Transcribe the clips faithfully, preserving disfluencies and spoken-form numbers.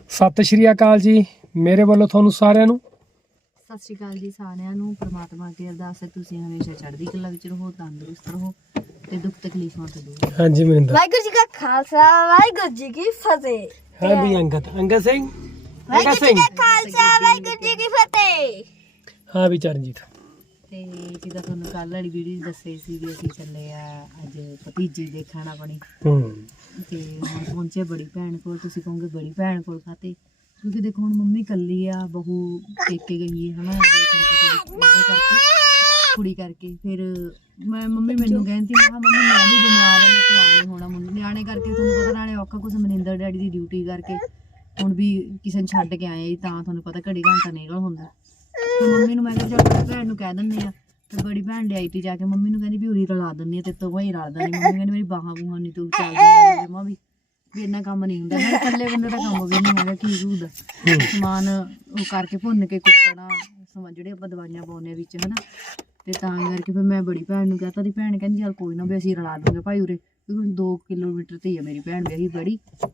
ਸਤਿ ਸ਼੍ਰੀ ਅਕਾਲ ਜੀ ਮੇਰੇ ਵੱਲੋਂ ਤੁਹਾਨੂੰ ਸਾਰਿਆਂ ਨੂੰ ਸਤਿ ਸ਼੍ਰੀ ਅਕਾਲ ਜੀ ਸਾਰਿਆਂ ਨੂੰ। ਪ੍ਰਮਾਤਮਾ ਅੱਗੇ ਅਰਦਾਸ ਹੈ ਤੁਸੀਂ ਹਮੇਸ਼ਾ ਚੜ੍ਹਦੀ ਕਲਾ ਵਿੱਚ ਰਹੋ, ਤੰਦਰੁਸਤ ਰਹੋ ਤੇ ਦੁੱਖ ਤਕਲੀਫਾਂ ਤੋਂ ਦੂਰ। ਹਾਂਜੀ ਮਹਿੰਦਰ। ਵਾਹਿਗੁਰੂ ਜੀ ਕਾ ਖਾਲਸਾ ਵਾਹਿਗੁਰੂ ਜੀ ਕੀ ਫਤਿਹ। ਹਾਂ ਵੀ ਅੰਗਦ ਅੰਗਦ ਸਿੰਘ ਵਾਹਿਗੁਰੂ ਜੀ ਕਾ ਖਾਲਸਾ ਵਾਹਿਗੁਰੂ ਜੀ ਕੀ ਫਤਿਹ। ਹਾਂ ਵੀ ਚਰਨਜੀਤ। ਤੇ ਜਿੱਦਾਂ ਤੁਹਾਨੂੰ ਕੱਲ ਵਾਲੀ ਵੀਡੀਓ ਦੱਸੇ ਸੀ ਵੀ ਅਸੀਂ ਚੱਲੇ ਆ ਅੱਜ ਭਤੀਜੀ ਦੇਖਣ ਆਪਣੀ, ਹੂੰ ਤੇ ਹੁਣ ਪਹੁੰਚੇ ਬੜੀ ਭੈਣ ਕੋਲ। ਤੁਸੀਂ ਕਹੋਗੇ ਬੜੀ ਭੈਣ ਕੋਲ ਖਾਤੇ, ਕਿਉਂਕਿ ਦੇਖੋ ਹੁਣ ਮੰਮੀ ਕੱਲੀ ਆ, ਬਹੂ ਪੇਕੇ ਗਈ ਹੈ ਹਨਾ ਕਰਕੇ ਕੁੜੀ ਕਰਕੇ। ਫਿਰ ਮੈਂ ਮੰਮੀ ਮੈਨੂੰ ਕਹਿੰਦੀ ਮੈਂ ਕਿਹਾ ਮੰਮੀ ਮੈਂ ਵੀ ਬਿਮਾਰ ਹਾਂ, ਮੈਂ ਤੋਂ ਆ ਨਹੀਂ ਹੋਣਾ ਮੁੰਡੇ ਨਿਆਣੇ ਕਰਕੇ। ਤੁਹਾਨੂੰ ਪਤਾ ਨਾਲੇ ਔਖਾ ਕੁਛ ਮਨਿੰਦਰ ਡੈਡੀ ਦੀ ਡਿਊਟੀ ਕਰਕੇ ਹੁਣ ਵੀ ਕਿਸੇ ਨੂੰ ਛੱਡ ਕੇ ਆਏ ਤਾਂ ਤੁਹਾਨੂੰ ਪਤਾ ਘੜੀ ਘੰਟਾ ਨਿਕਲ ਹੁੰਦਾ। ਤੇ ਮੰਮੀ ਨੂੰ ਮੈਂ ਕਿਹਾ ਚੱਲ ਬੜੀ ਭੈਣ ਨੂੰ ਕਹਿ ਦਿੰਦੇ ਆ। ਤੇ ਬੜੀ ਭੈਣ ਦੇ ਆਈ ਟੀ ਜਾ ਕੇ ਮੰਮੀ ਨੂੰ ਕਹਿੰਦੀ ਵੀ ਉਰੀ ਰਲਾ ਦਿੰਦੀ ਆ ਤੇ ਤੋਂ ਭਾਈ ਰਲਦਾ ਨਹੀਂ। ਮੰਮੀ ਕਹਿੰਦੀ ਮੇਰੀ ਬਾਹਾਂ ਬੂਹਾਂ ਨਹੀਂ ਤੂੰ ਚੱਲਦੀ ਜਮਾ ਵੀ ਵੀ ਇੰਨਾ ਕੰਮ ਨਹੀਂ ਹੁੰਦਾ। ਨਾਲੇ ਇਕੱਲੇ ਬੰਦੇ ਦਾ ਕੰਮ ਵੀ ਨਹੀਂ ਹੈਗਾ ਕੀ ਰੂਦਾ ਸਮਾਨ ਉਹ ਕਰਕੇ ਭੁੰਨ ਕੇ ਕੁੱਟਣਾ ਸਮਾਂ ਜਿਹੜੇ ਆਪਾਂ ਦਵਾਈਆਂ ਪਾਉਂਦੇ ਵਿੱਚ ਹਨਾ। ਤੇ ਤਾਂ ਕਰਕੇ ਫਿਰ ਮੈਂ ਬੜੀ ਭੈਣ ਨੂੰ ਕਹਤਾ ਦੀ ਭੈਣ ਕਹਿੰਦੀ ਚੱਲ ਕੋਈ ਨਾ ਵੀ ਅਸੀਂ ਰਲਾ ਦੂੰਗੇ ਭਾਈ ਉਰੇ, ਕਿਉਂਕਿ ਦੋ ਕਿਲੋਮੀਟਰ ਤੇ ਹੀ ਆ ਮੇਰੀ ਭੈਣ ਵਿਆਹੀ ਬੜੀ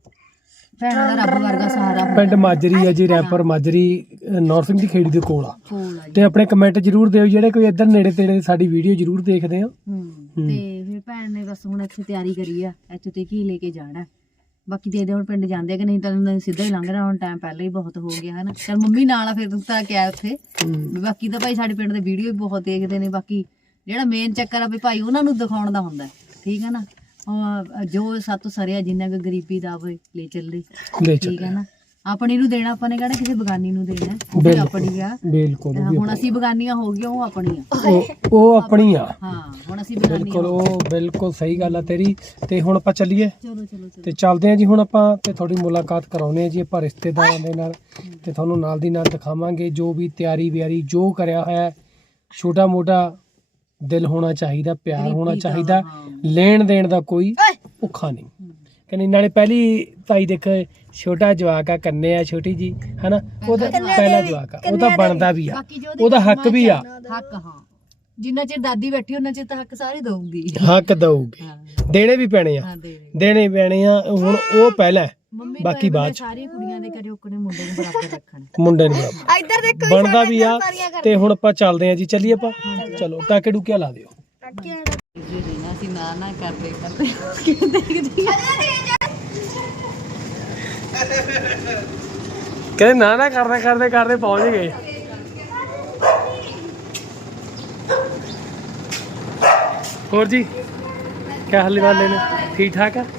ਭੈਣ ਦਾ ਰੱਬ ਵਰਗਾ ਸਹਾਰਾ। ਪਿੰਡ ਮਾਜਰੀ ਹੈ ਜੀ, ਰੈਪਰ ਮਾਜਰੀ ਨੌਰ ਸਿੰਘ ਦੀ ਖੇੜੀ ਦੇ ਕੋਲ ਆ। ਕੋਲ ਆ ਜੀ। ਤੇ ਆਪਣੇ ਕਮੈਂਟ ਜ਼ਰੂਰ ਦਿਓ ਜਿਹੜੇ ਕੋਈ ਇੱਧਰ ਨੇੜੇ ਤੇੜੇ ਸਾਡੀ ਵੀਡੀਓ ਜ਼ਰੂਰ ਦੇਖਦੇ ਆ। ਹੂੰ ਤੇ ਫਿਰ ਭੈਣ ਨੇ ਬਸ ਹੁਣ ਇੱਥੇ ਤਿਆਰੀ ਕਰੀ ਆ, ਇੱਥੇ ਤੇ ਕੀ ਲੈ ਕੇ ਜਾਣਾ। ਬਾਕੀ ਦੇਖਦੇ ਹੁਣ ਪਿੰਡ ਜਾਂਦੇ ਆ ਕਿ ਨਹੀਂ ਤਾਂ ਸਿੱਧਾ ਹੀ ਲੰਘ ਰਿਹਾ। ਹੁਣ ਟਾਈਮ ਪਹਿਲਾਂ ਹੀ ਬਹੁਤ ਹੋ ਗਿਆ ਹਨਾ। ਚਲ ਮੰਮੀ ਨਾਲ ਆ ਫਿਰ ਤੂੰ ਤਾਂ ਕਿਹਾ ਉੱਥੇ। ਬਾਕੀ ਤਾਂ ਭਾਈ ਸਾਡੇ ਪਿੰਡ ਦੇ ਵੀਡੀਓ ਵੀ ਬਹੁਤ ਦੇਖਦੇ ਨੇ। ਬਾਕੀ ਜਿਹੜਾ ਮੇਨ ਚੱਕਰ ਆ ਵੀ ਭਾਈ ਉਹਨਾਂ ਨੂੰ ਦਿਖਾਉਣ ਦਾ ਹੁੰਦਾ, ਠੀਕ ਹੈ ਨਾ। ਜੋ ਸੱਤ ਸਰਿਆ ਜਿੰਨਾ ਕੁ ਗਰੀਬੀ ਦਾ ਹੋਵੇ ਲੈ ਚੱਲੇ, ਠੀਕ ਹੈ ਨਾ। ਆਪਣੀ ਨੂੰ ਦੇਣਾ ਆਪਾਂ ਨੇ ਕਿਹੜਾ ਕਿਸੇ ਬਗਾਨੀ ਨੂੰ ਦੇਣਾ, ਉਹ ਵੀ ਆਪਣੀ ਆ। ਬਿਲਕੁਲ ਹੁਣ ਅਸੀਂ ਬਗਾਨੀਆਂ ਹੋ ਗਈਆਂ, ਉਹ ਆਪਣੀ ਆ। ਉਹ ਉਹ ਆਪਣੀ ਆ। ਹਾਂ ਹੁਣ ਅਸੀਂ ਬਗਾਨੀਆਂ। ਬਿਲਕੁਲ ਉਹ ਬਿਲਕੁਲ ਸਹੀ ਗੱਲ ਆ ਤੇਰੀ। ਤੇ ਹੁਣ ਆਪਾਂ ਚੱਲੀਏ ਚਲੋ ਚਲੋ ਚਲੋ ਤੇ ਚੱਲਦੇ ਆ ਜੀ। ਹੁਣ ਆਪਾਂ ਤੇ ਥੋੜੀ ਮੁਲਾਕਾਤ ਕਰਾਉਨੇ ਆ ਜੀ ਆਪਾਂ ਰਿਸ਼ਤੇਦਾਰਾਂ ਦੇ ਨਾਲ, ਤੇ ਤੁਹਾਨੂੰ ਨਾਲ ਦੀ ਨਾਲ ਦਿਖਾਵਾਂਗੇ ਜੋ ਵੀ ਤਿਆਰੀ ਵਿਆਰੀ ਜੋ ਕਰਿਆ ਹੋਇਆ। ਛੋਟਾ ਮੋਟਾ ਦਿਲ ਹੋਣਾ ਚਾਹੀਦਾ, ਪਿਆਰ ਹੋਣਾ ਚਾਹੀਦਾ, ਲੈਣ ਦੇਣ ਦਾ ਕੋਈ ਭੁੱਖਾ ਨਹੀਂ। ਕਹਿੰਦੇ ਨਾਲੇ ਪਹਿਲੀ ਤਾਈ ਦੇਖ ਛੋਟਾ ਜਵਾਕ ਆ, ਕੰਨੇ ਆ ਛੋਟੀ ਜੀ ਹਨਾ, ਉਹਦਾ ਪਹਿਲਾ ਜਵਾਕ ਆ, ਉਹ ਤਾਂ ਬਣਦਾ ਵੀ ਆ, ਉਹਦਾ ਹੱਕ ਵੀ ਆ। ਹੱਕ ਹਾਂ ਜਿੰਨਾ ਚਿਰ ਦਾਦੀ ਬੈਠੀ ਉਹਨਾਂ ਚਿਰ ਤਾਂ ਹੱਕ ਸਾਰੇ ਦਊਗੀ, ਹੱਕ ਦਊਗੀ, ਦੇਣੇ ਵੀ ਪੈਣੇ ਆ, ਦੇਣੇ ਪੈਣੇ ਆ। ਹੁਣ ਉਹ ਪਹਿਲਾਂ ਬਾਕੀ ਬਾਅਦ ਚ। ਸਾਰੀਆਂ ਕੁੜੀਆਂ ਦੇ ਘਰੇ ਉਹਨੇ ਮੁੰਡੇ ਨੂੰ ਬਰਾਬਰ ਰੱਖਣਾ, ਮੁੰਡੇ ਨੂੰ ਬਰਾਬਰ ਇੱਧਰ ਦੇਖੋ ਬਣਦਾ ਵੀ ਆ। ਤੇ ਹੁਣ ਆਪਾਂ ਚੱਲਦੇ ਆ ਜੀ, ਚੱਲੀਏ ਆਪਾਂ। ਚਲੋ ਟਾਕੇ ਡੁਕਿਆ ਲਾ ਦਿਓ। ਅਸੀਂ ਨਾ ਨਾ ਕਰਦੇ ਕਰਦੇ ਦੇਖਦੀ ਕਹਿੰਦੇ ਨਾ ਨਾ ਕਰਦੇ ਕਰਦੇ ਕਰਦੇ ਪਹੁੰਚ ਗਏ। ਹੋਰ ਜੀ ਕਿਆ ਹਾਲ ਵਾਲੇ ਨੇ, ਠੀਕ ਠਾਕ ਆ?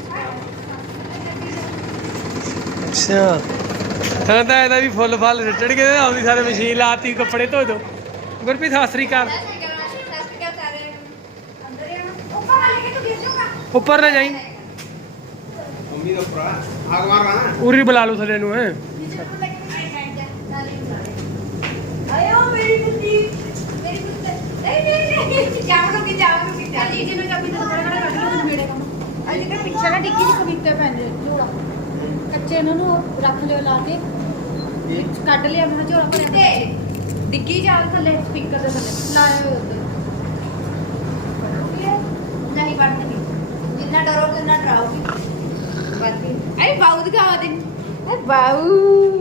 ਅੱਛਾ ਹਾਂ ਤਾਂ ਇਹਦਾ ਵੀ ਫੁੱਲ ਫਲ ਚੜ ਗਏ। ਆਉਂਦੀ ਸਾਰੇ ਮਸ਼ੀਨ ਲਾਤੀ, ਕੱਪੜੇ ਧੋ ਦੋ। ਗੁਰਪ੍ਰੀਤ ਸਤਿ ਸ੍ਰੀ ਅਕਾਲ। ਉੱਪਰ ਨਾ ਜਾਈ, ਉਰੀ ਬੁਲਾ ਲਓ ਥੱਲੇ ਨੂੰ। ਹੈ ਆਇਓ ਮੇਰੀ ਕੁੱਤੀ ਮੇਰੀ ਕੁੱਤੀ ਨਹੀਂ ਨਹੀਂ ਨਹੀਂ ਜਾਵਣੋਗੇ ਜਾਵਣੋਗੇ ਚਾਲੀ ਜੀ ਨੂੰ ਚਾਬੀ ਤਾਂ ਥੋੜਾ ਕੱਢ ਲਓ ਮੇਰੇ ਕੰਮ। ਅੱਜ ਤੇ ਪਿੱਛੇ ਨਾ ਡਿੱਗੀ ਚ ਕਵਿੱਤੇ ਪੈਂਦੇ ਝੋਲਾ ਕੱਚੇ ਇਹਨਾਂ ਨੂੰ ਰੱਖ ਲਿਓ ਲਾ ਕੇ ਵਿੱਚ ਕੱਢ ਲਿਆ ਮੈਂ ਝੋਲਾ ਭਰਿਆ ਤੇ ਡਿੱਗੀ ਜਾਲ ਥੱਲੇ ਸਪੀਕਰ ਦੇ ਥੱਲੇ ਲਾਏ ਉੱਤੇ ਨਹੀਂ ਵੜਨਗੇ। ਜਿੰਨਾ ਡਰੋਗੇ ਉਨਾ ਡਰਾਓਗੇ। ਬਾਕੀ ਅਰੇ ਬਾਊ ਦਿਖਾਵਾ ਦੇ। ਅਰੇ ਬਾਊ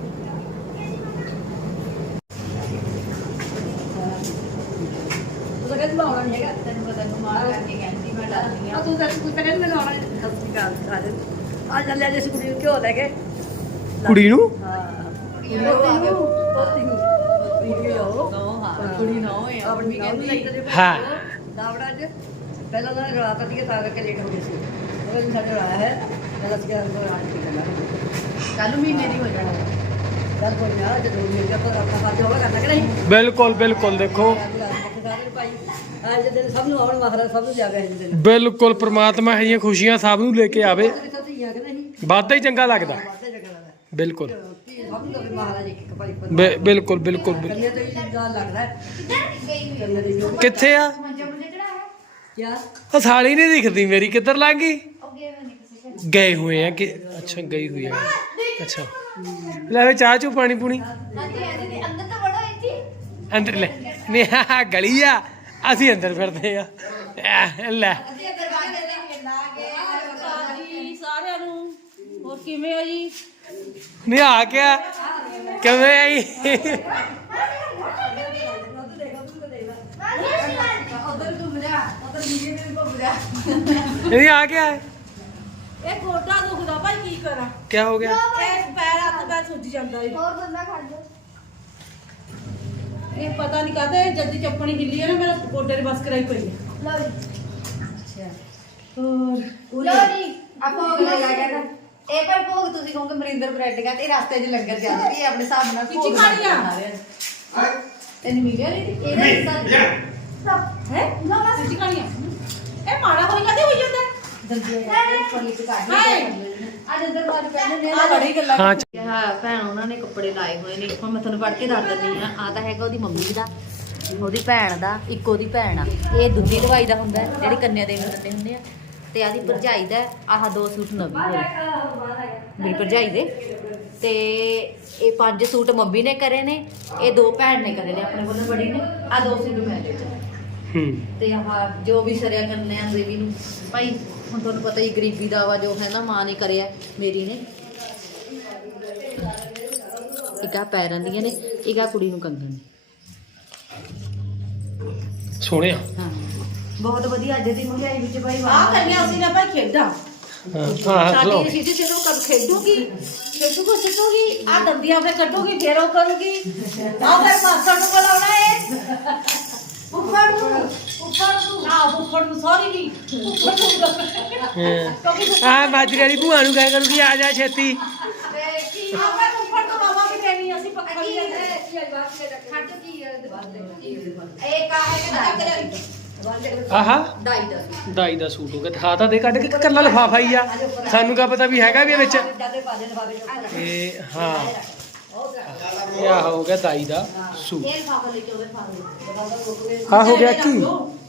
ਲਗਤ ਲਾਉਣਾ ਨਹੀਂ ਹੈਗਾ, ਤੈਨੂੰ ਪਤਾ ਗੁਮਾਰ ਕਰਕੇ ਕਹਿੰਦੀ ਮੈਂ ਡਰਦੀ ਆ। ਤੂੰ ਤਾਂ ਕੁਝ ਕਰੇ ਨਾ ਲਾਉਣਾ। ਸਤਿ ਸ਼੍ਰੀ ਅਕਾਲ ਆ ਚੱਲਿਆ ਜਿਸ ਕੁੜੀ ਨੂੰ ਘਿਓ ਲੈ ਕੇ। ਕੁੜੀ ਨੂੰ ਹਾਂ ਕੁੜੀ ਨੂੰ ਆ ਕੇ ਪੋਤੀ ਨੂੰ ਵੀਡੀਓ ਹਾਂ ਕੁੜੀ ਨਾ ਹੋਏ ਆਪਣੀ ਕਹਿੰਦੀ ਹਾਂ ਦਾਵੜਾ ਚ ਪਹਿਲਾਂ ਉਹਨਾਂ ਨੇ ਰਾਤ ਤੱਕ ਤਾਂ ਕਰਕੇ ਲੇਟ ਹੋ ਗਏ ਸੀ। ਉਹਨੇ ਵੀ ਸਾਡੇ ਰਾਇਆ ਹੈ ਪਹਿਲਾਂ ਸੀ ਕਿ ਰਾਤ ਕੀ ਕਰਨਾ ਕੱਲ ਮਹੀਨੇ ਦੀ ਹੋ ਜਾਣਾ। ਚੱਲ ਕੋਈ ਨਾ ਜਦੋਂ ਮਿਲ ਗਿਆ ਤਾਂ ਆਪਣਾ ਫਰਜ਼ ਹੋਗਾ ਕਰਨਾ ਕਿ ਨਹੀਂ। ਬਿਲਕੁਲ ਬਿਲਕੁਲ ਦੇਖੋ ਸਾਰੇ ਭਾਈ ਅੱਜ ਦੇ ਸਭ ਨੂੰ ਆਉਣ ਮਹਾਰਾਜ ਸਭ ਨੂੰ ਜਾਵੇ ਅੱਜ ਦੇ ਬਿਲਕੁਲ ਪ੍ਰਮਾਤਮਾ ਇਹ ਜਿਹੀਆਂ ਖੁਸ਼ੀਆਂ ਸਭ ਨੂੰ ਲੈ ਕੇ ਆਵੇ, ਕਿੱਥੋਂ ਧੀਆਂ ਕਿ ਨਹੀਂ ਵਾਧਾ ਹੀ ਚੰਗਾ ਲੱਗਦਾ। ਵਾਦੇ ਜਗਣਾ ਦਾ ਬਿਲਕੁਲ ਧੀ ਸਭ ਨੂੰ ਦੇਵੇ ਮਹਾਰਾਜ ਇੱਕ ਇੱਕ ਭਾਈ ਬਿ- ਬਿਲਕੁਲ ਬਿਲਕੁਲ ਬਿਲਕੁਲ। ਕੰਨੇ ਤੋਂ ਹੀ ਚੰਗਾ ਲੱਗਦਾ ਹੈ। ਕੰਨੇ ਦੇ ਜੋ ਕਿੱਥੇ ਆ ਕਿਆ ਉਹ ਸਾਲੀ ਨਹੀਂ ਦਿਖਦੀ ਮੇਰੀ, ਕਿੱਧਰ ਲੰਘ ਗਈ? ਗਏ ਹੋਏ ਆ ਕਿ ਅੱਛਾ ਗਈ ਹੋਈ ਆ। ਅੱਛਾ ਲੈ ਵੇ ਚਾਹ ਚੂ ਪਾਣੀ ਪੂਣੀ ਅੰਦਰ ਤਾਂ ਵੜੋ ਇੱਥੇ ਅੰਦਰ ਲੈ ਨਹੀਂ ਆਹ ਗਲੀ ਆ, ਅਸੀਂ ਅੰਦਰ ਫਿਰਦੇ ਆ। ਐ ਲੈ ਸਾਰਿਆਂ ਨੂੰ ਹੋਰ ਕਿਵੇਂ ਹੋ ਜੀ? नहीं आ क्या ਕਿਵੇਂ ਆਈ नहीं आ क्या है ਇਹ ਗੋਡਾ ਦੁਖਦਾ ਭਾਈ ਕੀ ਕਰਾਂ क्या हो गया ਇਹ ਪੈਰ ਹੱਥ ਪੈਰ ਸੁੱਜ ਜਾਂਦਾ ਏ ਹੋਰ ਬੰਦਾ ਖੜ ਜਾ ਇਹ ਪਤਾ ਨਹੀਂ ਕਾਹਦੇ ਜਲਦੀ ਚੱਪਣੀ ਹਿੱਲੀ ਹੈ ਨਾ ਮੇਰਾ ਗੋਡੇ ਦੇ ਬਸ ਕਰਾਈ ਪਈ ਹੈ ਲਓ ਜੀ ਹੋਰ ਲਓ ਜੀ ਆ ਭੋਗ ਲਗਾ ਗਿਆ ਇਹ ਪਰ ਭੋਗ ਤੁਸੀਂ ਕਹੋਗੇ ਮਰਿੰਦਰ ਬ੍ਰੈਡ ਗਾ ਤੇ ਰਸਤੇ 'ਚ ਲੰਗਰ ਚੱਲਦਾ ਇਹ ਆਪਣੇ ਹਿਸਾਬ ਨਾਲ ਕਿੱਚੀ ਖਾਣੀ ਆ? ਤੈਨੂੰ ਮਿਲਿਆ ਨਹੀਂ ਇਹਦਾ ਹਿੱਸਾ ਹੈ ਨਾ ਬਸ ਸਿੱਧੀ ਖਾਣੀ ਆ ਇਹ ਮਾੜਾ ਹੋਈ ਕਦੇ ਹੋਈ ਜਾਂਦਾ ਜਲਦੀ ਪਰਲੀ ਚ ਕੱਢ ਹਾਏ। ਅੱਜ ਅੰਦਰ ਬਾਹਰ ਕਹਿੰਦੇ ਨੇ ਆ ਬੜੀ ਗੱਲਾਂ हाँ ਹਾਂ ਭੈਣ ਉਹਨਾਂ ਨੇ ਕੱਪੜੇ ਲਾਏ ਹੋਏ ਨੇ ਹੁਣ ਮੈਂ ਤੁਹਾਨੂੰ ਪੜ੍ਹ ਕੇ ਦੱਸ ਦਿੰਦੀ ਆ ਆ ਤਾਂ ਹੈਗਾ ਉਹਦੀ ਮੰਮੀ ਦਾ ਉਹਦੀ ਭੈਣ ਦਾ ਇੱਕ ਉਹਦੀ ਭੈਣ ਆ ਇਹ ਦੁੱਧੀ ਦਵਾਈ ਦਾ ਹੁੰਦਾ ਹੈ, ਜਿਹੜੀ ਕੰਨਿਆ ਦੇਣ ਨੂੰ ਦਿੰਦੇ ਹੁੰਦੇ ਆ ਤੇ ਆਦੀ ਭਰਜਾਈ ਦਾ ਆਹ ਦੋ ਸੂਟ ਨਵੀਂ ਹੋਏ ਮੇਰੀ ਭਰਜਾਈ ਦੇ ਤੇ ਇਹ ਪੰਜ ਸੂਟ ਮੰਮੀ ਨੇ ਕਰੇ ਨੇ ਇਹ ਦੋ ਭੈਣ ਨੇ ਕਰੇ ਨੇ ਆਪਣੇ ਵੱਲੋਂ ਬੜੀ ਨੇ ਆ ਦੋ ਸੂਟ ਮੈਂ ਦੇ ਦਿੱਤੇ हम्म ਤੇ ਆਹ ਜੋ ਵੀ ਸਰਿਆ ਕਰਨੇ ਆ ਦੇਵੀ ਨੂੰ ਭਾਈ ਹੁਣ ਤੁਹਾਨੂੰ ਪਤਾ ਹੀ ਗਰੀਬੀ ਦਾ ਵਾ ਜੋ ਹੈ ਨਾ ਮਾਂ ਨੇ ਕਰਿਆ ਮੇਰੀ ਨੇ ਇੱਕ ਆ ਪੈਰਾਂ ਦੀਆਂ ਨੇ ਇੱਕ ਆ ਕੁੜੀ ਨੂੰ ਕੰਗਣ ਨੇ सोने ਹਾਂ ਬਹੁਤ ਵਧੀਆ ਅੱਜ ਦੀ ਮਹਿੰਗਾਈ ਵਿੱਚ ਭਾਈ ਆ ਕੰਨਿਆ ਉਸੇ ਨਾਲ ਭਾਈ ਖੇਡਾਂ हाँ हाँ खलो ਸਾਡੀ ਸਿੱਧੀ ਸਿੱਧੂ ਕਦ ਖੇਡੂਗੀ ਖੇਡੂਗੀ ਸਿੱਧੂਗੀ ਆ ਦੰਦੀਆਂ ਫੇ ਕੱਢੂਗੀ ਫੇਰ ਉਹ ਕਰੂਗੀ ਆ ਫਿਰ ਮਾਸਟਰ ਨੂੰ ਬੁਲਾਉਣਾ ਏ ਉੱਪਰ ਨੂੰ ਉੱਪਰ ਨੂੰ ਆ ਉੱਪਰ ਨੂੰ ਸੌਰੀ ਵੀ ਉੱਪਰ ਨੂੰ हाँ बाजरे वाली भूआ नूं कह करूँगी आ जा छेती ਆ ਫਿਰ ਉੱਪਰ ਤੋਂ ਬਾਬਾ ਵੀ ਦੇਣੀ ਅਸੀਂ ਪੱਕਾ ਨਹੀਂ ਜਾਂਦੇ ਇਹ ਕਾ ਹੈ ਕਿ आहा ਢਾਈ ਦਾ ਦਾਈ ਦਾ ਸੂਟ ਹੋ ਗਿਆ ਦਿਖਾ ਤਾਂ ਦੇ ਕੱਢ ਕੇ ਕਿ ਕੱਲਾ ਲਫਾਫਾ ਹੀ ਆ ਸਾਨੂੰ ਕਾ ਪਤਾ ਵੀ ਹੈਗਾ ਵੀ ਇਹ ਵਿੱਚ ਇਹ ਹਾਂ ਇਹ ਆ ਹੋ ਗਿਆ ਦਾਈ ਦਾ ਸੂਟ ਇਹ ਲਿਫਾਫਾ ਲੈ ਕੇ ਉਹਦੇ ਫਾੜੇ ਆ ਹੋ ਗਿਆ ਕੀ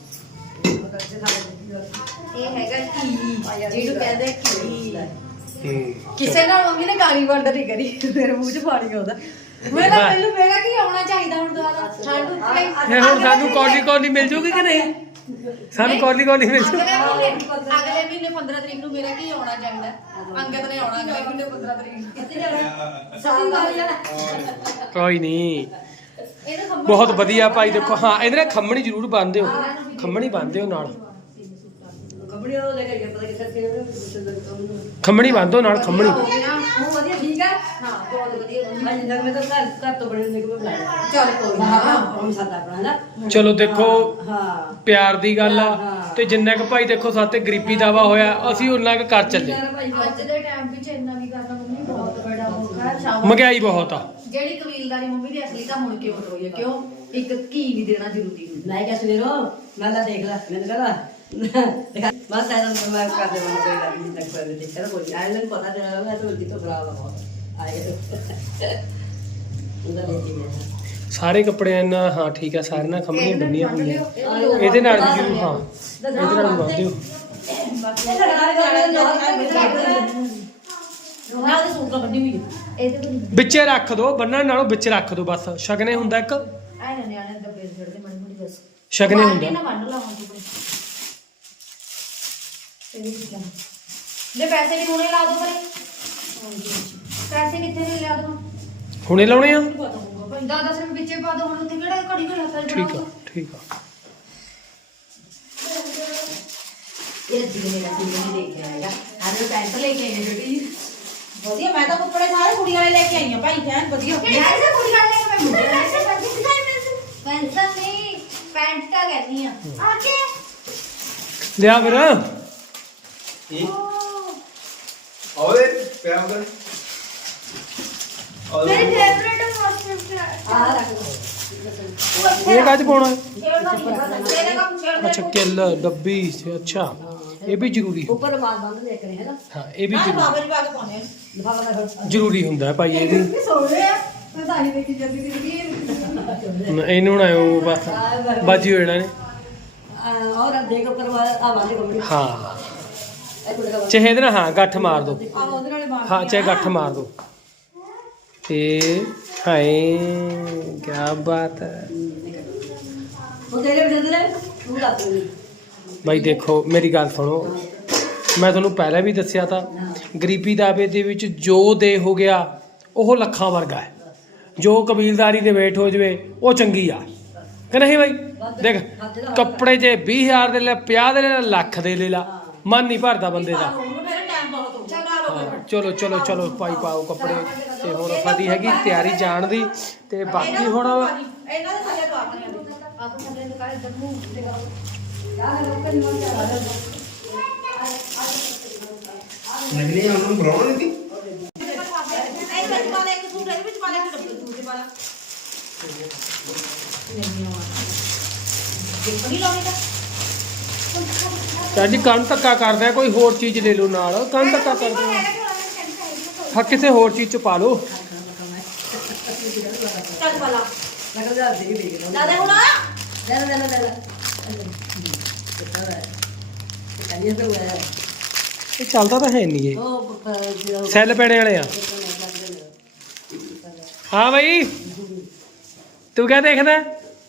ਇਹ ਹੈਗਾ ਕੀ ਜਿਹਨੂੰ ਕਹਿੰਦੇ ਕੀ ਹੂੰ ਕਿਸੇ ਨਾਲ ਮੰਮੀ ਨੇ ਗਾਲੀ ਵੰਡ ਨਹੀਂ ਕਰੀ ਮੇਰੇ ਮੂੰਹ 'ਚ ਪਾਣੀ ਆਉਂਦਾ ਮੈਂ ਤਾਂ ਮੈਨੂੰ ਮੇਰਾ ਕੀ ਆਉਣਾ ਚਾਹੀਦਾ ਹੁਣ ਦੁਬਾਰਾ ਠੰਡ ਉੱਤੇ ਇਹ ਹੁਣ ਸਾਨੂੰ ਕੌਲੀ ਕੌਲੀ ਮਿਲ ਜੂਗੀ ਕਿ ਨਹੀਂ ਸਾਨੂੰ ਕੌਲੀ ਕੌਲੀ ਮਿਲ ਜੂ ਅਗਲੇ ਮਹੀਨੇ ਅਗਲੇ ਮਹੀਨੇ ਪੰਦਰਾਂ ਤਰੀਕ ਨੂੰ ਮੇਰਾ ਕੀ ਆਉਣਾ ਚਾਹੀਦਾ ਅੰਗਦ ਨੇ ਆਉਣਾ ਅਗਲੇ ਮਹੀਨੇ ਪੰਦਰਾਂ ਤਰੀਕ ਨੂੰ ਕਿੱਥੇ ਜਾਣਾ ਸਾਲ ਦਾ ਜਾਣਾ ਕੋਈ ਨਹੀਂ ਇਹਨੂੰ ਖੰਭਣ ਬਹੁਤ ਵਧੀਆ ਭਾਈ ਦੇਖੋ ਹਾਂ ਇਹਦੇ ਨਾਲ ਖੰਮਣੀ ਜ਼ਰੂਰ ਬੰਨਦੇ ਹੋ ਖੰਮਣੀ ਬੰਨਦੇ ਹੋ ਨਾਲ ਖੰਮਣੀ ਬੰਨਦੋ ਨਾਲ ਖੰਮਣੀ ਉਹ ਵਧੀਆ ਠੀਕ ਆ ਹਾਂ ਬਹੁਤ ਵਧੀਆ ਅੱਜ ਤੱਕ ਮੈਂ ਤਾਂ ਘਰ ਘਰ ਤੋਂ ਬੜੇ ਨਿਕਲ ਬੁਲਾਇਆ ਚੱਲ ਕੋਈ ਨਾ ਹੁਣ ਸਾਡਾ ਆਪਣਾ ਨਾ ਚਲੋ ਦੇਖੋ ਹਾਂ ਪਿਆਰ ਦੀ ਗੱਲ ਆ ਤੇ ਜਿੰਨਾ ਕੁ ਭਾਈ ਦੇਖੋ ਸਾਤੇ ਗਰੀਬੀ ਦਾਵਾ ਹੋਇਆ ਅਸੀਂ ਉਹਨਾਂ ਕੁ ਕਰ ਚੱਲੇ ਅੱਜ ਦੇ ਟਾਈਮ ਵਿੱਚ ਇੰਨਾ ਵੀ ਕਰਨਾ ਮੰਮੀ ਬਹੁਤ ਬੜਾ ਔਖਾ ਹੈ ਸ਼ਾਬਾਸ਼ ਮਹਿੰਗਾਈ ਬਹੁਤ ਆ ਜਿਹੜੀ ਕਬੀਲਦਾਰੀ ਮੰਮੀ ਦੀ ਅਸਲੀ ਤਾਂ ਮੁੜ ਕੇ ਉਠ ਹੋਈ ਹੈ ਕਿਉਂ ਇੱਕ ਘੀ ਵੀ ਦੇਣਾ ਜ਼ਰੂਰੀ ਹੁੰਦਾ ਮੈਂ ਕਿਹਾ ਸਵੇਰੋ ਮੈਂ ਤਾਂ ਦੇਖ ਲੈ ਮੈਨੂੰ ਕਹਦਾ ਬਸ ਐਂ ਤਾਂ ਮੈਂ ਕਰ ਦੇ ਮੈਨੂੰ ਕੋਈ ਗੱਲ ਨਹੀਂ ਤੱਕ ਕਰ ਦੇ ਚਲੋ ਕੋਈ ਆਇ ਲੈਣ ਪਤਾ ਤੇ ਮੈਂ ਤਾਂ ਉਲਟੀ ਤੋਂ ਖਰਾਬ ਆ ਬਹੁਤ ਆਏ ਉਹਦਾ ਲੈ ਕੇ ਗਿਆ ਸਾਰੇ ਕੱਪੜਿਆਂ ਨਾਲ ਹਾਂ ਠੀਕ ਆ ਸਾਰੇ ਨਾਲ ਖੰਮਣੀਆਂ ਬੰਨੀਆਂ ਹੋਈਆਂ ਇਹਦੇ ਨਾਲ ਵੀ ਜ਼ਰੂਰ ਹਾਂ ਇਹਦੇ ਨਾਲ ਵੀ ਬੰਨਦੇ ਹੋ ਨਾ ਉਹਦੇ ਸੂਟ ਨਾਲ ਬੰਨੀ ਹੋਈ ਹੈ ਇਹਦੇ ਕੋਲ ਵਿੱਚੇ ਰੱਖ ਦੋ ਬੰਨਣ ਨਾਲੋਂ ਵਿੱਚ ਰੱਖ ਦੋ ਬਸ ਸ਼ਗਨੇ ਹੁੰਦਾ ਇੱਕ ਆਏ ਨਾ ਨਿਆਣੇ ਦਾ ਪੇੜ ਛੱਡਦੇ ਮਣੀ ਮਣੀ ਬਸ ਸ਼ਗਨੇ ਹੁੰਦਾ ਨਾ ਬੰਨ ਲਾਵਾਂ ਤੂੰ ਇਹਦੇ ਵਿੱਚ ਲੈ ਪੈਸੇ ਵੀ ਹੁਣੇ ਲਾ ਦੋ ਕਰੇ ਪੈਸੇ ਕਿੱਥੇ ਨੇ ਲਿਆ ਦੋ ਹੁਣੇ ਲਾਉਣੇ ਆ ਦਸ ਦਸ ਰੁਪਏ ਵਿੱਚੇ ਪਾ ਦੋ ਹੁਣ ਉੱਥੇ ਕਿਹੜਾ ਘੜੀ ਘੜੀ ਹੱਥਾਂ 'ਚ ਠੀਕ ਆ ਠੀਕ ਆ ਇਹ ਜਿਗਨੇ ਦਾ ਕੁੜੀ ਨੇ ਦੇਖਿਆ ਹੈਗਾ ਆਰੇ ਪੈਂਟ ਲੈ ਕੇ ਆਈ ਬੇਟੀ ਵਧੀਆ ਮੈਂ ਤਾਂ ਕੱਪੜੇ ਸਾਰੇ ਕੁੜੀ ਵਾਲੇ ਲੈ ਕੇ ਆਈ ਆ ਭਾਈ ਫੈਨ ਵਧੀਆ ਯਾਰ ਇਹ ਕੁੜੀ ਵਾਲੇ ਲੈ ਕੇ ਮੈਂ ਪੈਸੇ ਪੈਸੇ ਦਿਖਾਈ ਮੈਨੂੰ ਪੈਂਟ ਨਹੀਂ ਪੈਂਟਾ ਕਹਿੰਦੀ ਆ ਆ ਕੇ ਲਿਆ ਫਿਰ ਓਏ ਪਿਆ ਕਰ ਮੇਰੀ ਫੇਵਰੇਟ ਮਾਸਟਰ ਆ ਰੱਖ ਇਹ ਕਾਜ ਪਾਉਣਾ ਛੇੜਨਾ ਨਹੀਂ ਹੈਗਾ ਤੇਰੇ ਕੰਮ ਛੇੜ ਦੇ ਅੱਛਾ ਕਿੱਲ ਡੱਬੀ ਅੱਛਾ ਇਹ ਵੀ ਜ਼ਰੂਰੀ ਹੁੰਦਾ ਉੱਪਰ ਮਾਲ ਬੰਦ ਲੈ ਕਰੇ ਹੈ ਨਾ ਹਾਂ ਇਹ ਵੀ ਨਾ ਜ਼ਰੂਰੀ ਬਾਬਾ ਜੀ ਪਾ ਕੇ ਪਾਉਣੇ ਆ ਲਿਫਾਫਾ ਦਾ ਫਿਰ ਜ਼ਰੂਰੀ ਹੁੰਦਾ ਹੈ ਭਾਈ ਇਹ ਵੀ ਸੋਣ ਰਿਹਾ ਮੈਂ ਤਾਂ ਹੀ ਦੇਖੀ ਜਾਂਦੀ ਸੀ ਇਹਨੂੰ ਨਾ ਉਹ ਬਸ ਬਾਜੀ ਹੋ ਜਾਣਾ ਨੇ और अब देखो करवा आवाज को ਹਾਂ ए कुड़ी का ਚਾਹੇ ਇਹਦੇ ਨਾਲ ਹਾਂ ਗੱਠ ਮਾਰ ਦੋ ਆ ਉਹਦੇ ਨਾਲੇ ਮਾਰ ਹਾਂ ਚਾਹੇ ਗੱਠ ਮਾਰ ਦੋ ਤੇ ਹਾਏ ਕੀ ਬਾਤ ਹੈ वो तेरे भी दे तू ला तू भाई देखो मेरी गल सुनो ਮੈਂ ਤੁਹਾਨੂੰ ਪਹਿਲਾਂ ਵੀ ਦੱਸਿਆ ਤਾਂ ਗਰੀਬੀ ਦਾਬੇ ਦੇ ਵਿੱਚ ਜੋ ਦੇ ਹੋ ਗਿਆ ਉਹ ਲੱਖਾਂ ਵਰਗਾ ਹੈ, ਜੋ ਕਬੀਲਦਾਰੀ ਦੇ ਵੇਟ ਹੋ ਜਵੇ ਉਹ ਚੰਗੀ ਆ ਕਿ ਨਹੀਂ ਬਾਈ। ਦੇਖ ਕੱਪੜੇ 'ਚ ਵੀਹ ਹਜ਼ਾਰ ਦੇ ਲੈ, ਪੰਜਾਹ ਦੇ ਲੈ, ਲੱਖ ਦੇ ਲੈ ਲਾ, ਮਨ ਨਹੀਂ ਭਰਦਾ ਬੰਦੇ ਦਾ। ਹਾਂ, ਚਲੋ ਚਲੋ ਚਲੋ ਭਾਈ ਪਾਓ ਕੱਪੜੇ। ਤੇ ਹੁਣ ਸਾਡੀ ਹੈਗੀ ਤਿਆਰੀ ਜਾਣ ਦੀ, ਤੇ ਬਾਕੀ ਹੁਣ ਇਹਨਾਂ ਦੇ ਥੱਲੇ ਤੋਂ ਆਪਣੇ ਆਪ ਥੱਲੇ ਤੋਂ ਕਾਲੇ ਦਮੂ ਤੇ ਨਹੀਂ ਉਹਨੂੰ ਬੁਲਾਉਣਾ ਨਹੀਂ ਇਹ ਵਿੱਚ ਵਾਲਾ ਇੱਕ ਸੂਟ ਇਹਦੇ ਵਿੱਚ ਵਾਲਾ ਇੱਕ ਡੱਬੇ ਦੂਜੇ ਵਾਲਾ ਦੇਖੋ ਨਹੀਂ ਲਾਉਣੀ ਸਾਡੀ ਕੰਨ ਧੱਕਾ ਕਰਦੇ ਆ, ਕੋਈ ਹੋਰ ਚੀਜ਼ ਲੈ ਲਓ ਨਾਲ, ਕੰਨ ਧੱਕਾ ਕਰਦੇ ਆ। ਹਾਂ ਕਿਸੇ ਹੋਰ ਚੀਜ਼ 'ਚ ਪਾ ਲਓ। ਚੱਲ ਵਾਲਾ ਲੱਗਦਾ ਜਾ ਦੇ ਦੇਖ ਲਓ ਦਾਦਾ ਹੁਣ ਲੈ ਲੈ ਲੈ ਲੈ ਲੈ ਇਹ ਤਾਂ ਹੋਇਆ ਇਹ ਚੱਲਦਾ ਤਾਂ ਹੈ ਨਹੀਂ, ਇਹ ਉਹ ਸੈੱਲ ਪੈਣੇ ਵਾਲੇ ਆ। ਹਾਂ ਬਾਈ ਤੂੰ ਕਿਆ ਦੇਖਦਾ?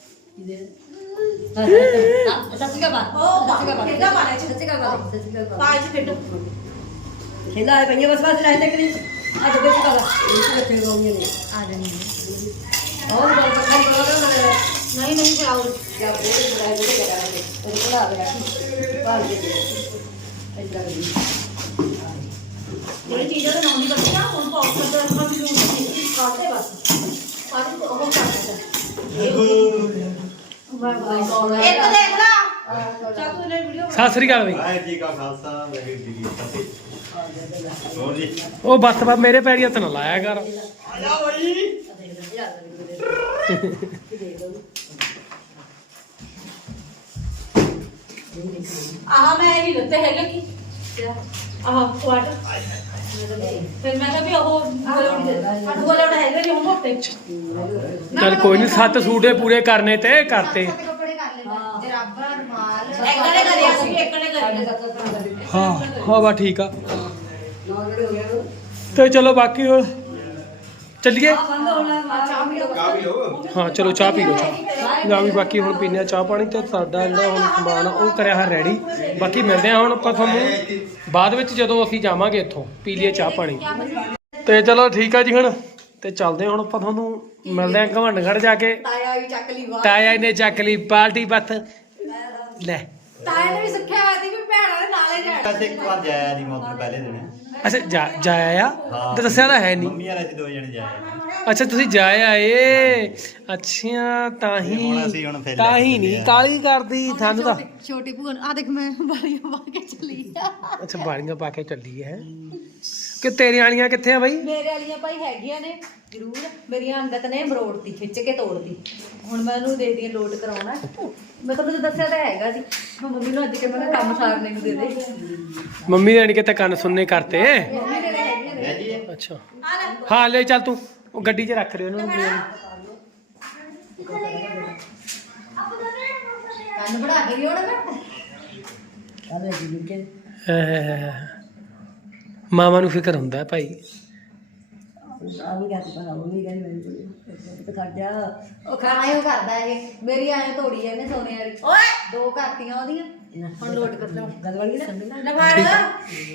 ਸੱਚੀ ਗੱਲ ਉਹ ਬਾਹਰ ਖੇਡਾ ਵਾਲਾ ਚ ਸੱਚੀ ਗੱਲ ਸੱਚੀ ਗੱਲ ਪਾਲ ਚ ਖੇਡੋ ਖੇਲਾ ਹੈ ਪਈਆਂ ਬਸ ਬਸ ਲੈ ਲੈ ਕਰੀ ਅੱਜ ਬੇਚ ਕਾ ਇਹ ਤੇ ਰੋਣੀਆਂ ਨੇ ਆ ਜਾਣੀ ਹੋਰ ਬਹੁਤ ਸਾਰੀ ਕੋਲ ਨਹੀਂ ਨਹੀਂ ਫਲਾਉ ਕਿਆ ਬੋਲ ਬੁਲਾਏ ਬੋਲ ਕੇ ਕਰਾਂਗੇ ਉਹ ਕੋਲਾ ਆ ਗਿਆ ਪਾਲ ਕੇ ਇੱਦਾਂ ਕਰੀ ਜਿਹੜੀ ਚੀਜ਼ਾਂ ਦੇ ਨਾਮ ਨਹੀਂ ਬੱਚੀ ਨਾ ਹੁਣ ਪਾਉ ਕਰਦੇ ਆਪਾਂ ਵੀ ਯੂਜ਼ ਨਹੀਂ ਕਰਦੇ ਬਸ ਸਾਰੇ ਉਹ ਕਰਦੇ ਇੱਕ ਦੇਖ ਲਾ ਚਾਕੂ ਨੇ ਵੀਡੀਓ ਸਤਿ ਸ੍ਰੀ ਅਕਾਲ ਬਾਈ। ਵਾਹਿਗੁਰੂ ਜੀ ਕਾ ਖਾਲਸਾ ਵਾਹਿਗੁਰੂ ਜੀ ਕੀ ਫਤਿਹ। ਹੋਰ ਜੀ ਉਹ ਬਸ ਬਸ ਮੇਰੇ ਪੈਰੀ ਹੱਥ ਨਾ ਲਾਇਆ ਕਰ। ਆਹ ਮੈਂ ਇਹ ਨਹੀਂ ਲੱਤੇ ਹੈਗੇ ਕੀ ਆਹ ਕੁਆਟਰ ਫਿਰ ਮੈਂ ਕਿਹਾ ਵੀ ਉਹ ਦੂਆ ਲੋਟ ਹੈਗਾ ਜੀ ਹੁਣ ਮੋਟੇ ਚੱਲ ਕੋਈ ਨਹੀਂ, ਸੱਤ ਸੂਟੇ ਪੂਰੇ ਕਰਨੇ ਤੇ ਕਰਤੇ। ਕੱਪੜੇ ਕਰ ਲੈ ਜਰਾਬਾਂ ਰੁਮਾਲ ਇੱਕ ਨੇ ਕਰਿਆ ਸੀ ਇੱਕ ਨੇ ਕਰਿਆ ਹਾਂ ਹਾਂ ਬਾ ਠੀਕ ਆ। ਨੌ ਹੋ ਗਿਆ ਤੇ ਚਲੋ ਬਾਕੀ ਹੁਣ ਚੱਲੀਏ। ਬੰਦ ਹੋਣਾ ਚਾਹ ਪੀ ਲਓ ਕਾ ਵੀ ਲੋ ਹਾਂ ਚਲੋ ਚਾਹ ਪੀ ਲਓ ਚਾਹ ਨਾ ਵੀ ਬਾਕੀ ਹੁਣ ਪੀਨੇ ਆ ਚਾਹ ਪਾਣੀ, ਤੇ ਸਾਡਾ ਜਿਹੜਾ ਹੁਣ ਸਮਾਨ ਆ ਉਹ ਕਰਿਆ ਹੈ ਰੈਡੀ। ਬਾਕੀ ਮਿਲਦੇ ਆ ਹੁਣ ਆਪਾਂ ਤੁਹਾਨੂੰ ਬਾਅਦ ਵਿੱਚ ਜਦੋਂ ਅਸੀਂ ਜਾਵਾਂਗੇ ਇੱਥੋਂ, ਪੀ ਲਈਏ ਚਾਹ ਪਾਣੀ। ਤੇ ਚਲੋ ਠੀਕ ਆ ਜੀ, ਹੁਣ ਤੇ ਚੱਲਦੇ ਹਾਂ ਹੁਣ ਆਪਾਂ ਤੁਹਾਨੂੰ ਮਿਲਦੇ ਆ ਘਮੰਡਗੜ੍ਹ ਜਾ ਕੇ। ਤਾਇਆ ਵੀ ਚੱਕ ਲਈ ਵਾਹ ਤਾਇਆ ਨੇ ਚੱਕ ਲਈ ਬਾਲਟੀ ਬੱਤ ਲੈ। ਤਾਏ ਨੇ ਵੀ ਸਿੱਖਿਆ ਹੋਇਆ ਸੀ ਵੀ ਭੈਣਾਂ ਦੇ ਨਾਲੇ ਜਾਣਾ ਅਸੀਂ ਇੱਕ ਵਾਰ ਜਾਇਆ ਦੀ ਮੌਤ ਪਹਿਲੇ ਦਿਨ ਅੱਛਾ ਜਾ ਜਾਇਆ ਆ ਤੇ ਦੱਸਿਆ ਤਾਂ ਹੈ ਨਹੀਂ। ਮੰਮੀ ਵਾਲੇ ਅਸੀਂ ਦੋ ਜਣੇ ਜਾਏ ਅੱਛਾ ਤੁਸੀਂ ਜਾਇਆ ਆਏ, ਅੱਛਾ ਤਾਂ ਹੀ ਹੁਣ ਅਸੀਂ ਹੁਣ ਫਿਰ ਤਾਂ ਲੈ ਹੀ ਕੇ ਨਹੀਂ ਚੱਲੇ ਆ। ਕਾਲੀ ਕਰਦੀ ਤੁਹਾਨੂੰ ਤਾਂ। ਛੋਟੀ ਭੂਆ ਆ ਦੇਖ ਮੈਂ ਬਾਲੀਆਂ ਪਾ ਕੇ ਚੱਲੀ ਆ ਅੱਛਾ ਬਾੜੀਆਂ ਪਾ ਕੇ ਚੱਲੀ ਹੈ ਕਿ ਤੇਰੀਆਂ ਵਾਲੀਆਂ ਕਿੱਥੇ ਆ ਬਾਈ? ਮੇਰੇ ਵਾਲੀਆਂ ਭਾਈ ਹੈਗੀਆਂ ਨੇ ਜ਼ਰੂਰ, ਮੇਰੀਆਂ ਅੰਗਤ ਨੇ ਮਰੋੜਤੀ, ਖਿੱਚ ਕੇ ਤੋੜਤੀ। ਹੁਣ ਮੈਂ ਉਹਨੂੰ ਦੇ ਦੀ ਲੋਡ ਕਰਾਉਣਾ। ਮੈਂ ਤੁਹਾਨੂੰ ਦੱਸਿਆ ਤਾਂ ਹੈਗਾ ਸੀ, ਮੈਂ ਮੰਮੀ ਨੂੰ ਅੱਜ ਕੇ ਮੈਂ ਕਿਹਾ ਕੰਮ ਸਾਰਨੇ ਨੂੰ ਦੇ ਦੇ। ਮੰਮੀ ਦੇ ਕਿਤੇ ਕੰਨ ਸੁਣਨੇ ਕਰਤੇ। ਮੰਮੀ ਦੇ ਹੈਗੀਆਂ ਨੇ। ਲੈ ਜੀ ਅੱਛਾ ਹਾਂ ਲੈ ਚੱਲ ਤੂੰ ਉਹ ਗੱਡੀ 'ਚ ਰੱਖ ਲਿਓ ਉਹਨਾਂ ਨੂੰ। ਕੰਨ ਬੜਾ ਕੇ ਲਿਓਣਾ ਮੈਂ ਕਾਲੇ ਜੀ ਕੇ ਮਾਵਾਂ ਨੂੰ ਫਿਕਰ ਹੁੰਦਾ ਭਾਈ। ਆ ਵੀ ਗੱਲ ਪਰ ਮੰਮੀ ਕਹਿੰਦੀ ਮੈਨੂੰ ਤੇ ਕੱਢ ਜਾ ਉਹ ਖਾਣਾ ਹੀ ਉਹ ਕਰਦਾ ਇਹ, ਮੇਰੀ ਐਂ ਤੋੜੀ ਇਹਨੇ ਸੋਨੇ ਵਾਲੀ। ਓਏ ਦੋ ਕਰਤੀਆਂ ਉਹਦੀਆਂ, ਹੁਣ ਲੋਡ ਕਰ ਲਓ। ਗੱਲ ਬਣ ਗਈ ਨਾ ਲੈ ਫੜ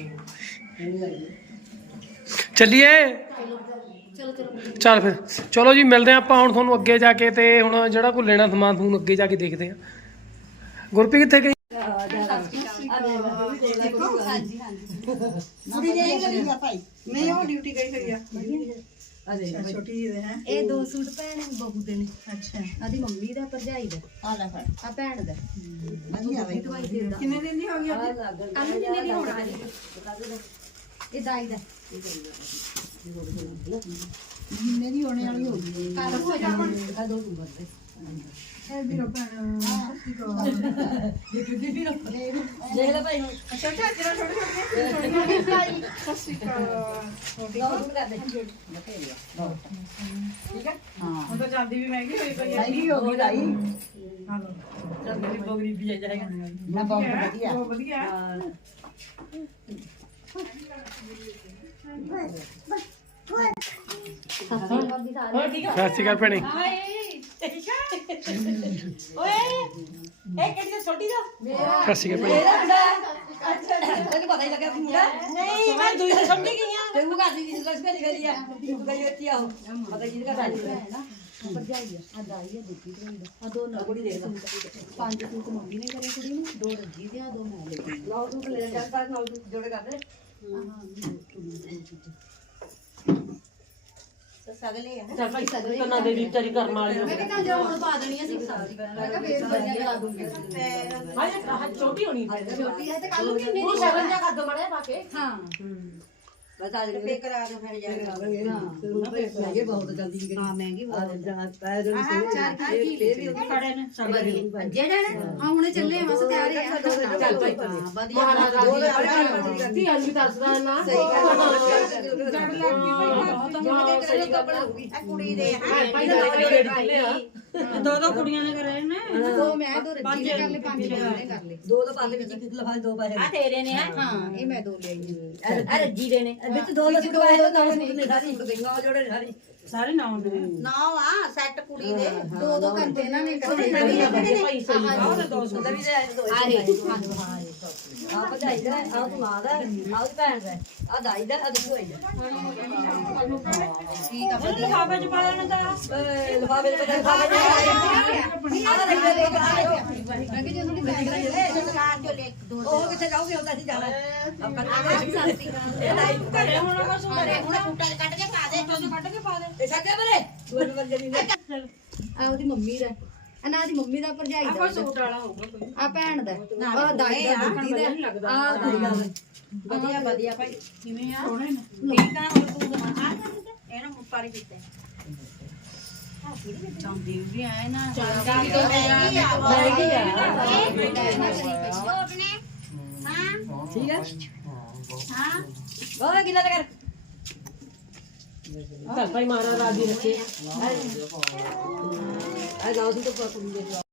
ਚੱਲੀਏ ਚਲੋ ਚਲੋ ਚੱਲ ਫਿਰ ਚਲੋ ਜੀ, ਮਿਲਦੇ ਹਾਂ ਆਪਾਂ ਹੁਣ ਤੁਹਾਨੂੰ ਅੱਗੇ ਜਾ ਕੇ। ਤੇ ਹੁਣ ਜਿਹੜਾ ਕੋਈ ਲੈਣਾ ਸਮਾਨ ਤੁਹਾਨੂੰ ਅੱਗੇ ਜਾ ਕੇ ਦੇਖਦੇ ਹਾਂ। ਗੁਰਪ੍ਰੀਤ ਕਿੱਥੇ ਗਈ? ਨਹੀਂ ਉਹ ਡਿਊਟੀ ਗਈ ਹੋਈ ਆ ਅਜੇ ਛੋਟੀ ਜਿਹੀ ਦੇ ਹੈ ਇਹ ਦੋ ਸੂਟ ਭੈਣ ਬਹੂ ਦੇ ਨੇ, ਅੱਛਾ ਆਦੀ ਮੰਮੀ ਦਾ, ਭਰਜਾਈ ਦਾ, ਆ ਲੈ ਫੜ ਆ ਭੈਣ ਦਾ। ਵਧੀਆ ਬਈ ਦਵਾਈ ਦੇ ਦਾ ਕਿੰਨੇ ਦਿਨ ਦੀ ਹੋ ਗਈ ਕੱਲ ਨੂੰ ਕਿੰਨੇ ਦੀ ਹੋਣਾ ਜੀ? ਇਹ ਦਾਈ ਦਾ ਮਹੀਨੇ ਦੀ ਹੋਣੇ ਵਾਲੀ ਹੋ ਗਈ ਕੱਲ ਹੋ ਜਾਣਾ। ਆ ਦੋ ਨੰਬਰ ਤੇ ਇਹ ਵੀ ਰੋ ਭੈਣ ਸਸੀ ਕੋ ਦੇਖ ਲੈ ਭਾਈ ਅੱਛਾ ਅੱਛਾ ਜਰਾ ਛੋਟੇ ਛੋਟੇ ਛੋਟੇ ਭਾਈ ਸਸੀ ਕੋ ਲੋਡ ਕਰ ਦੇ ਠੀਕ ਹੈ ਹੁਣ ਤਾਂ ਚਾਂਦੀ ਵੀ ਮਹਿੰਗੀ ਹੋਈ ਪਈ ਹੈ ਮਹਿੰਗੀ ਹੋ ਗਈ ਦਾਈ ਹਾਲੋ ਚਾਂਦੀ ਬੋਗਰੀ ਵੀ ਜਾਏਗਾ ਨਾ ਬਹੁਤ ਵਧੀਆ ਬਹੁਤ ਵਧੀਆ ਸਤਿ ਸ਼੍ਰੀ ਅਕਾਲ ਭੈਣੇ। ਓਏ ਇਹ ਕਿਹੜੀ ਛੋਟੀ ਦਾ ਖੱਸੀ ਕੇ ਭਾਈ ਮੇਰਾ ਮੁੰਡਾ ਅੱਛਾ ਤੈਨੂੰ ਪਤਾ ਹੀ ਲੱਗਿਆ ਕਿ ਮੁੰਡਾ ਨਹੀਂ ਮੈਂ ਦੂਈ ਤੋਂ ਸਮਝ ਗਈ ਆ ਤੈਨੂੰ ਘਰ ਦੀ ਜਿਸ ਲਸਕੇ ਲਿਖੀ ਆ ਤੂੰ ਗਈ ਇੱਥੇ ਆਓ ਪਤਾ ਕੀ ਘਰ ਦੀ ਹੈ ਨਾ ਭਰਜਾਈ ਆ ਆ ਦਾਈ ਆ ਦਿੱਤੀ ਤੇ ਆ ਦੋ ਨਾ ਕੁੜੀ ਦੇਖ ਲਾ ਪੰਜ ਸੂਟ ਮੰਮੀ ਨੇ ਕਰੇ ਕੁੜੀ ਨੂੰ ਦੋ ਰੱਜੀ ਤੇ ਆ ਦੋ ਮੈਂ ਲੈ ਗਈ ਲਾਓ ਤੂੰ ਲੈ ਜਾ ਕਰ ਨਾਲ ਤੂੰ ਜੋੜੇ ਕਰ ਦੇ ਸਗਲੇ ਆ ਚੱਲ ਭਾਈ ਸਗਲੇ ਕੰਨਾਂ ਦੇ ਵੀ ਵਿਚਾਰੀ ਕਰਮ ਵਾਲੀ ਮੈਂ ਕਿਹਾ ਚੱਲ ਜੇ ਹੁਣ ਪਾ ਦੇਣੀ ਆ ਸਿੱਖ ਸਾਲ ਦੀ ਮੈਂ ਕਿਹਾ ਫੇਰ ਵਧੀਆ ਲਾ ਦੂੰਗੀ ਹਾਂ ਛੋਟੀ ਹੋਣੀ ਛੋਟੀ ਹੈ ਤੇ ਕੱਲ ਨੂੰ ਕਿੰਨੇ ਤੂੰ ਸ਼ਗਨ ਜਾ ਕਰ ਦੋ ਮੜਿਆ ਪਾ ਕੇ ਹਾਂ ਬਤਾ ਦੇ ਫੇਰ ਕਰਾ ਦੋ ਫਿਰ ਜਾ ਕਰਾਂਗੇ ਹਾਂ ਇਹ ਬਹੁਤ ਜਲਦੀ ਗਈ ਹਾਂ ਮਹਿੰਗੀ ਬਹੁਤ ਆ ਜਾ ਪੈ ਜੋ ਚਾਰ ਖਾ ਕੀ ਲੈ ਵੀ ਖੜੇ ਨੇ ਸਗਲੇ ਜਿਹੜਾ ਹਾਂ ਹੁਣੇ ਚੱਲੇ ਆ ਬਸ ਤਿਆਰ ਆ ਚੱਲ ਭਾਈ ਹਾਂ ਵਧੀਆ ਮਹਾਰਾਜਾ ਦੀ ਧੀ ਅੱਜ ਵੀ ਦੱਸਦਾ ਨਾ ਸਹੀ ਗੱਲ ਜੜ ਲੱਗ ਗਈ ਭਾਈ ਬਹੁਤ ਸਹੀ ਗੱਲ ਹੋਊਗੀ ਕੁੜੀ ਦੇ ਭਾਈ ਦਾ ਕਿਹੜੇ ਆ ਦੋ ਦੋ ਕੁੜੀਆਂ ਨੇ ਕਰੇ ਨੇ ਦੋ ਮੈਂ ਦੋ ਰੱਜੀ ਨੇ ਕਰ ਲੈ ਪੰਜ ਨੇ ਕਰ ਲੈ ਦੋ ਦੋ ਪਾਸੇ ਵਿੱਚ ਇੱਕ ਲਫਾਜ਼ ਦੋ ਪਾਸੇ ਆ ਤੇਰੇ ਨੇ ਹਾਂ ਇਹ ਮੈਂ ਦੋ ਲਈ ਆ ਰੱਜੀ ਦੇ ਨੇ ਵਿੱਚ ਦੋ ਦੋ ਸੁੱਟ ਪਾਏ ਦੋ ਨੇ ਸਾਰੀ ਸੁੱਟ ਗਈ ਨੌ ਜੋੜੇ ਸਾਰੀ ਸਾਰੇ ਨੌ ਨੇ ਨਾ ਆ ਸੈੱਟ ਕੁੜੀ ਦੇ ਦੋ ਦੋ ਘੰਟੇ ਇਹਨਾਂ ਨੇ ਕੱਢੇ ਭਾਈ ਸਹੀ ਆਹ ਤੇ ਦੋ ਸੁੱਟ ਵੀ ਦੇ ਆਏ ਦੋ ਆ ਰੇ ਆ ਭਜਾਈ ਦਾ ਆ ਤੂੰ ਮਾਂ ਦਾ ਆ ਉਹ ਭੈਣ ਦਾ ਆ ਦਾਈ ਦਾ ਆ ਦੂਜੀ ਹੋਈ ਦਾ ਠੀਕ ਆ ਲਿਫਾਫੇ ਚ ਪਾ ਲੈਣਾ ਤਾਂ ਲਿਫਾਫੇ ਚ ਪਾ ਲਿਫਾਫੇ ਚ ਆ ਲੈ ਲੈ ਮੈਂ ਕਿ ਜੇ ਤੁਹਾਡੀ ਬੈਗ ਲੈ ਦੁਕਾਨ ਚੋਂ ਲੈ ਦੋ ਉਹ ਕਿੱਥੇ ਜਾਓਗੇ ਹੁੰਦਾ ਸੀ ਜਾਣਾ ਆਪਾਂ ਇਹ ਦਾਈ ਘਰੇ ਹੁਣ ਬਸ ਘਰੇ ਹੁਣ ਸੂਟਾਂ ਦੇ ਕੱਢ ਕੇ ਪਾ ਦੇ ਤੋਂ ਕੱਢ ਕੇ ਪਾ ਦੇ ਤੇ ਛੱਡੇ ਬਰੇ ਦੂਰ ਬੰਦੇ ਨਹੀਂ ਆ ਉਹਦੀ ਮੰਮੀ ਦਾ ਅਨਾ ਦੀ ਮੰਮੀ ਦਾ ਭਰਜਾਈ ਦਾ ਸੂਟ ਵਾਲਾ ਹੋਊਗਾ ਕੋਈ ਆ ਭੈਣ ਦਾ ਆ ਦਾਈ ਦਾ ਬੁੱਢੀ ਦਾ ਆ ਕੁੜੀ ਦਾ ਵਧੀਆ ਵਧੀਆ ਭਾਈ ਕਿਵੇਂ ਆ ਸੋਹਣੇ ਠੀਕ ਆ ਹੁਣ ਤੂੰ ਦਮਾ ਆ ਇਹਨੂੰ ਮੁੱਪਾਰੀ ਕੀਤੇ ਚਾਂਦੀ ਵੀ ਆਏ ਨਾ ਚਾਂਦੀ ਤੋਂ ਮਹਿੰਗੀ ਆ ਮਹਿੰਗੀ ਆ ਠੀਕ ਹੈ ਹਾਂ ਬਹੁਤ ਗਿਲਾ ਕਰ ਚੱਲ ਭਾਈ ਮਹਾਰਾਜ ਰਾਜੀ ਰੱਖੇ ਆ ਜਾਓ ਤੂੰ ਤਾਂ